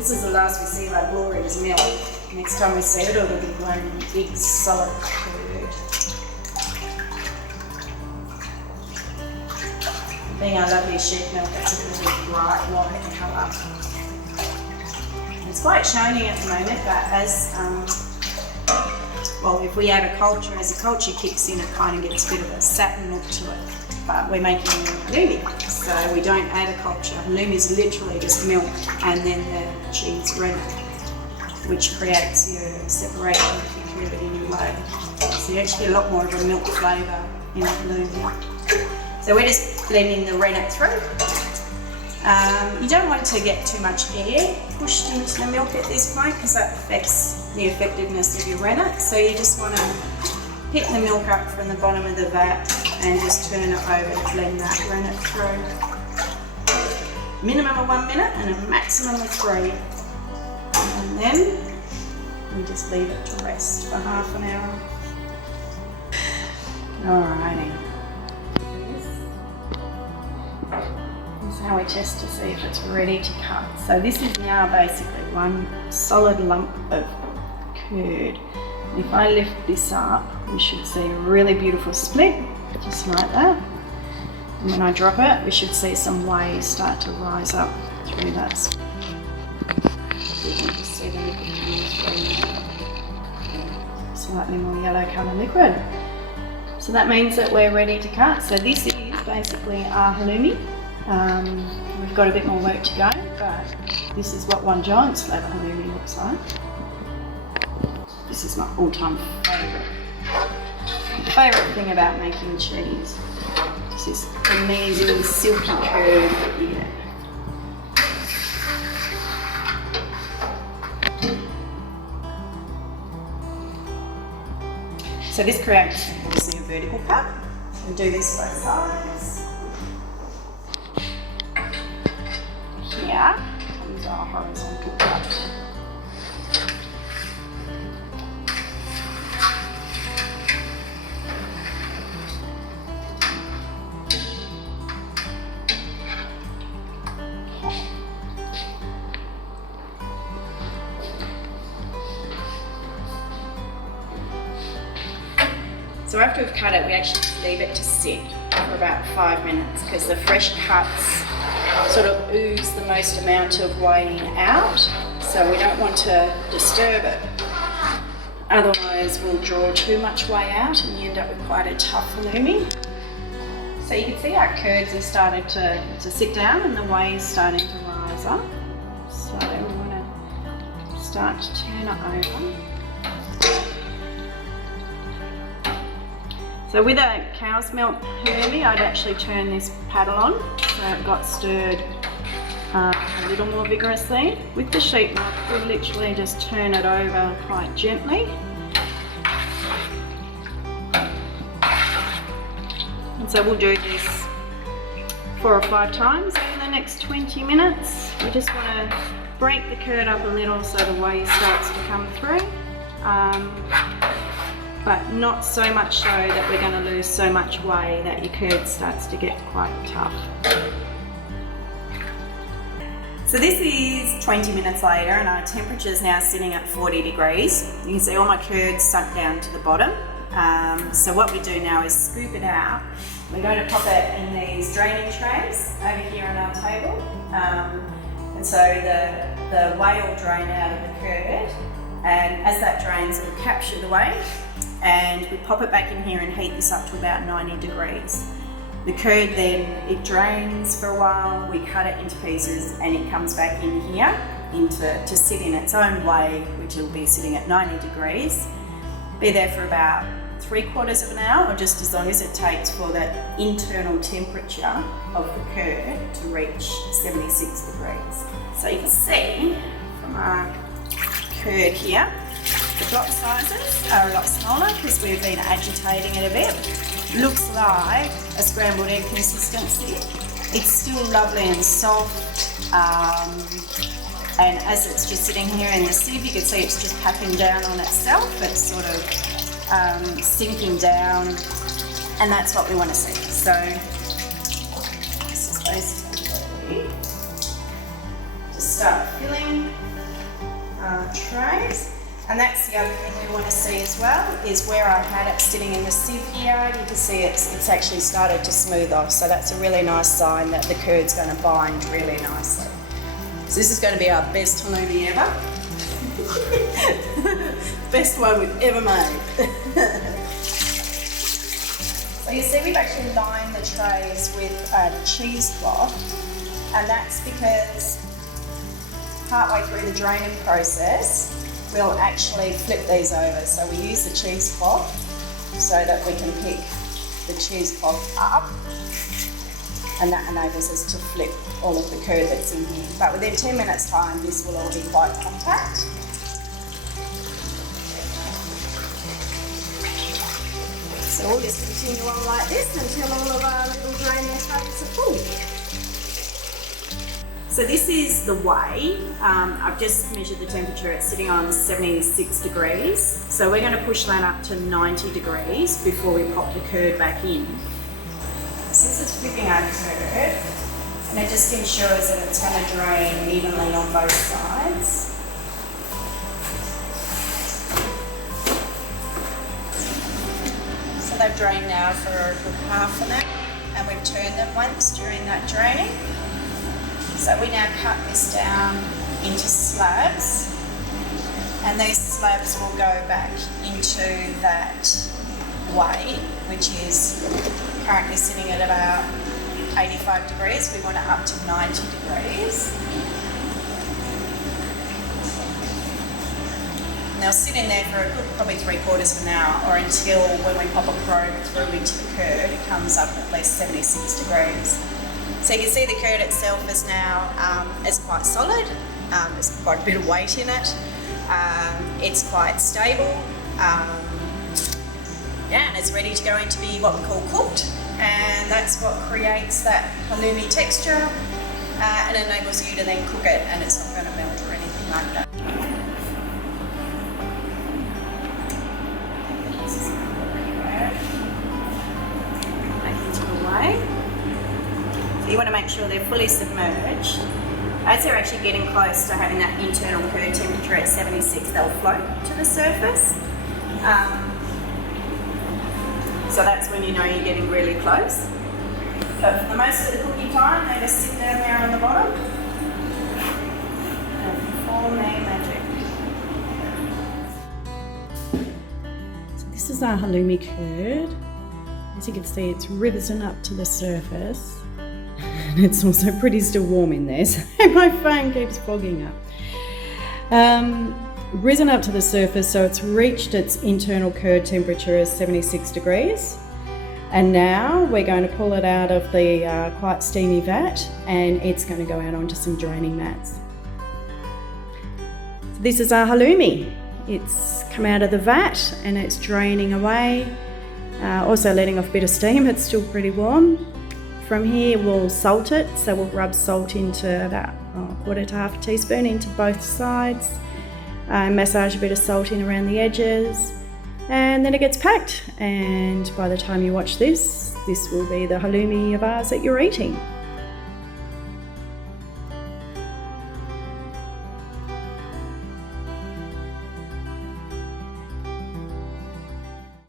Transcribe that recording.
This is the last we see of our glorious milk. Next time we see it, it'll be one big solid curd. Being our lovely sheep milk, it's a really bright white colour. It's quite shiny at the moment, but as well, if we add a culture, as the culture kicks in, it kind of gets a bit of a satin look to it. But we're making halloumi, so we don't add a culture. Halloumi is literally just milk and then the cheese rennet, which creates your separation of your curd in your whey. So you actually get a lot more of a milk flavour in halloumi. So we're just blending the rennet through. You don't want to get too much air pushed into the milk at this point because that affects the effectiveness of your rennet. So you just want to pick the milk up from the bottom of the vat and just turn it over to blend that rennet through. Minimum of 1 minute and a maximum of 3. And then we just leave it to rest for half an hour. Alrighty. This is how we test to see if it's ready to cut. So this is now basically one solid lump of curd. If I lift this up, we should see a really beautiful split, just like that. And when I drop it, we should see some whey start to rise up through that split. You can just see the liquid coming through. Slightly more yellow colour liquid. So that means that we're ready to cut. So this is basically our halloumi. We've got a bit more work to go, but this is what One Giant's flavour halloumi looks like. This is my all-time favourite thing about making cheese. This is amazing silky curd that you get. So this creates obviously a vertical cut. We'll do this both sides. Here comes our horizontal cut. So after we've cut it, we actually leave it to sit for about 5 minutes because the fresh cuts sort of ooze the most amount of whey out. So we don't want to disturb it. Otherwise we'll draw too much whey out and you end up with quite a tough halloumi. So you can see our curds are starting to sit down and the whey is starting to rise up. So we want to start to turn it over. So with a cow's milk halloumi, I'd actually turn this paddle on so it got stirred a little more vigorously. With the sheep milk, we literally just turn it over quite gently. And so we'll do this 4 or 5 times over the next 20 minutes. We just want to break the curd up a little so the whey starts to come through. But not so much so that we're going to lose so much whey that your curd starts to get quite tough. So this is 20 minutes later and our temperature is now sitting at 40 degrees. You can see all my curds sunk down to the bottom. So what we do now is scoop it out. We're going to pop it in these draining trays over here on our table. And so the whey will drain out of the curd, and as that drains it will capture the whey. And we pop it back in here and heat this up to about 90 degrees. The curd then, it drains for a while, we cut it into pieces and it comes back in here to sit in its own whey, which will be sitting at 90 degrees. Be there for about 3/4 of an hour or just as long as it takes for that internal temperature of the curd to reach 76 degrees. So you can see from our curd here, the block sizes are a lot smaller because we've been agitating it a bit. Looks like a scrambled egg consistency. It's still lovely and soft, and as it's just sitting here in the sieve, you can see it's just packing down on itself. It's sort of sinking down, and that's what we want to see. So this is basically just start filling our trays. And that's the other thing we want to see as well, is where I had it sitting in the sieve here, you can see it's actually started to smooth off. So that's a really nice sign that the curd's going to bind really nicely. So this is going to be our best halloumi ever. Best one we've ever made. So you see we've actually lined the trays with a cheesecloth, and that's because partway through the draining process we'll actually flip these over. So we use the cheesecloth so that we can pick the cheesecloth up, and that enables us to flip all of the curd that's in here. But within 10 minutes time this will all be quite compact. So we'll just continue on like this until all of our little draining trays are full. So this is the weigh. I've just measured the temperature. It's sitting on 76 degrees. So we're going to push that up to 90 degrees before we pop the curd back in. So this is flipping our curd, and it just ensures that it's going to drain evenly on both sides. So they've drained now for a good half an hour, and we've turned them once during that draining. So we now cut this down into slabs, and these slabs will go back into that weigh, which is currently sitting at about 85 degrees. We want it up to 90 degrees. And they'll sit in there for a good probably 3/4 of an hour, or until when we pop a probe through into the curd, it comes up at least 76 degrees. So you can see the curd itself is now it's quite solid. There's quite a bit of weight in it. It's quite stable. And it's ready to go into be what we call cooked. And that's what creates that halloumi texture and enables you to then cook it, and it's not going to melt or anything like that. Make it to the weigh. You want to make sure they're fully submerged. As they're actually getting close to having that internal curd temperature at 76, they'll float to the surface. So that's when you know you're getting really close. But for the most of the cooking time, they just sit down there on the bottom and perform their magic. So this is our halloumi curd. As you can see, it's risen up to the surface. And it's also pretty still warm in there, so my phone keeps fogging up. Risen up to the surface, so it's reached its internal curd temperature as 76 degrees. And now we're going to pull it out of the quite steamy vat, and it's going to go out onto some draining mats. So this is our halloumi. It's come out of the vat and it's draining away, also letting off a bit of steam. It's still pretty warm. From here we'll salt it, so we'll rub salt into about 1/4 to 1/2 teaspoon into both sides, massage a bit of salt in around the edges, and then it gets packed. And by the time you watch this, this will be the halloumi of ours that you're eating.